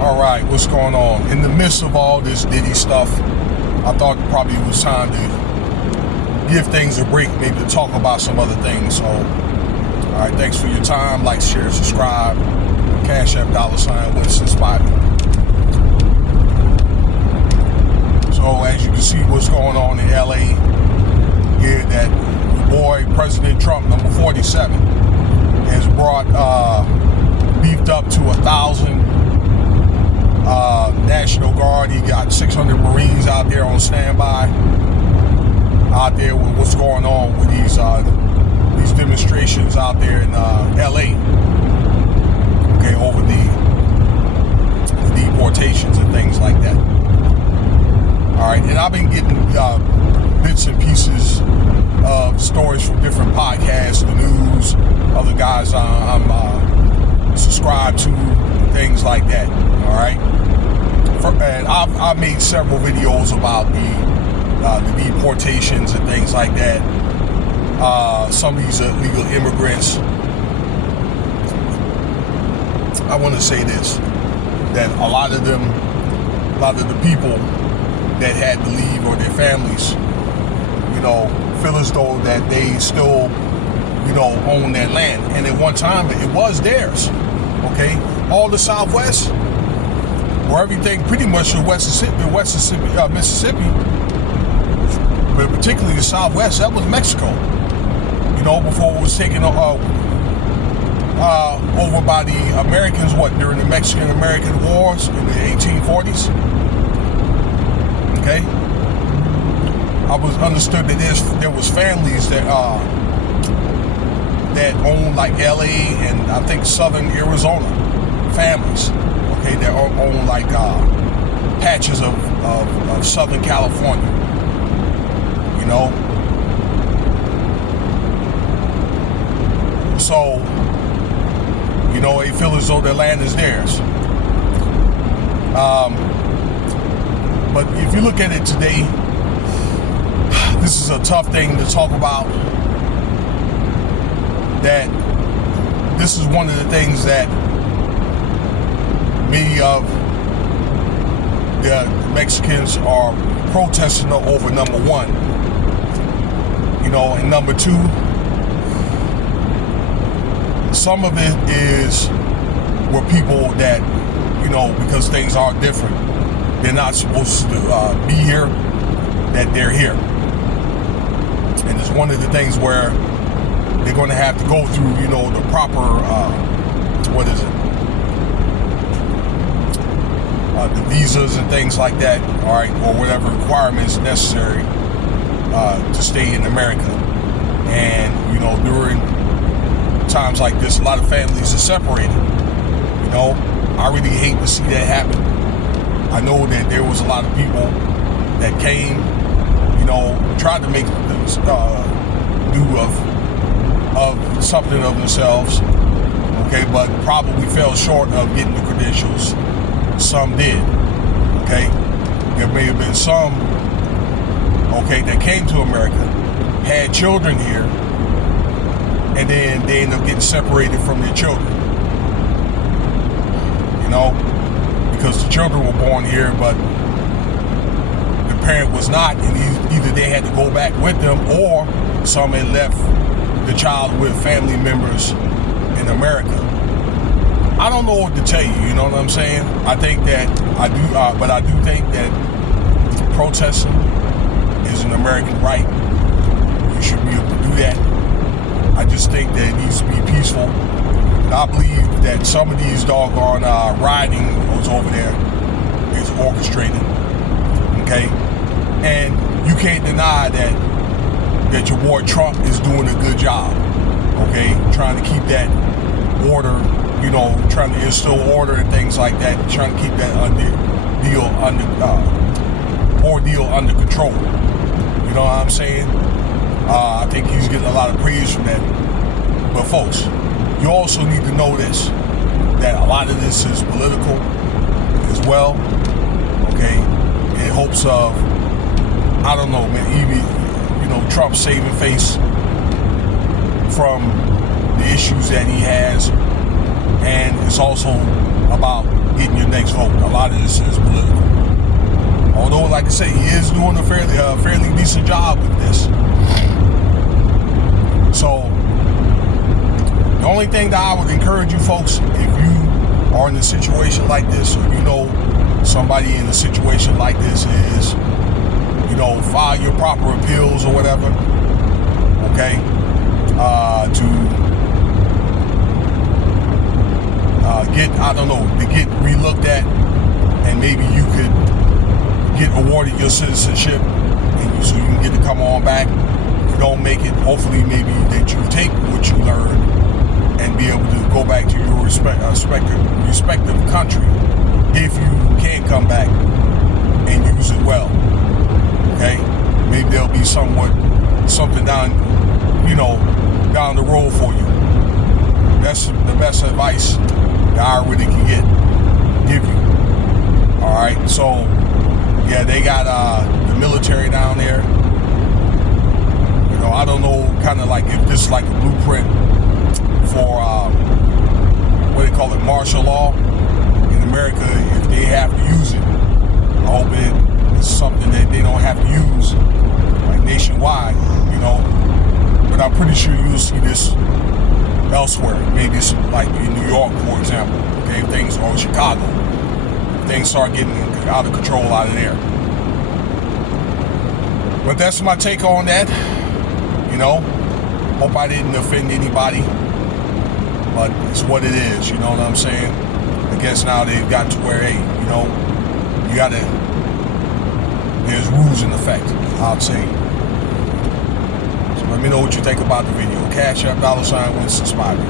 All right, what's going on? In the midst of all this Diddy stuff, I thought probably it was time to give things a break, maybe to talk about some other things. So, all right, thanks for your time. Like, share, subscribe. Cash App $ Winston Spivey. So, as you can see, what's going on in LA here, that boy President Trump, number 47, has brought beefed up to 1,000 National Guard. He got 600 Marines out there on standby, out there with what's going on with these demonstrations out there in LA. Okay, over the deportations and things like that. All right, and I've been getting bits and pieces of stories from different podcasts, the news, other guys I'm subscribed to, things like that. All right, and I've made several videos about the deportations and things like that. Some of these illegal immigrants. I want to say this, that a lot of the people that had to leave, or their families, feel as though that they still, own that land. And at one time, it was theirs. Okay, all the Southwest, or everything, pretty much in Mississippi, but particularly the Southwest, that was Mexico. Before it was taken over by the Americans, during the Mexican-American Wars in the 1840s. Okay, I was understood that there was families that owned like LA and I think Southern Arizona families. Okay, that own like patches of Southern California. So, they feel as though their land is theirs. But if you look at it today, this is a tough thing to talk about. That this is one of the things that many of the Mexicans are protesting over, number one. And number two, some of it is where people that, because things are different, they're not supposed to be here, that they're here. And it's one of the things where they're going to have to go through, the proper, the visas and things like that, all right, or whatever requirements necessary to stay in America. And, during times like this, a lot of families are separated. I really hate to see that happen. I know that there was a lot of people that came, tried to make do of something of themselves, okay, but probably fell short of getting the credentials. Some did, okay. There may have been some, okay, that came to America, had children here, and then they end up getting separated from their children. Because the children were born here, but the parent was not, and either they had to go back with them, or some had left the child with family members in America. I don't know what to tell you, you know what I'm saying? I think that but I do think that protesting is an American right. You should be able to do that. I just think that it needs to be peaceful. And I believe that some of these doggone rioting goes over there is orchestrated. Okay? And you can't deny that your boy Trump is doing a good job. Okay? Trying to keep that order, trying to instill order and things like that, trying to keep that ordeal under control. You know what I'm saying? I think he's getting a lot of praise from that. But folks, you also need to know this, that a lot of this is political as well, okay? In hopes of, I don't know, man, even, Trump saving face from the issues that he has and it's also about getting your next vote. A lot of this is political. Although, like I say, he is doing a fairly decent job with this. So, the only thing that I would encourage you folks, if you are in a situation like this, or you know somebody in a situation like this, is, you know, file your proper appeals or whatever, okay, to get relooked at, and maybe you could get awarded your citizenship, and so you can get to come on back. If you don't make it, hopefully maybe that you take what you learned and be able to go back to your respective country if you can't come back and use it well. Okay? Maybe there'll be something down the road for you. That's the best advice that I really can give you. Alright, so yeah, they got the military down there. You know, I don't know kind of like if this is like a blueprint for what they call it, martial law in America, if they have to use it. I hope it is something that they don't have to use like nationwide, you know. But I'm pretty sure you'll see this elsewhere. Maybe it's like in New York, for example, okay, or Chicago. If things start getting out of control out of there. But that's my take on that. You know, hope I didn't offend anybody. But it's what it is, you know what I'm saying? I guess now they've got to where, hey, you know, there's rules in effect, I'd say. So let me know what you think about the video. Cash App, $Winston Smiley.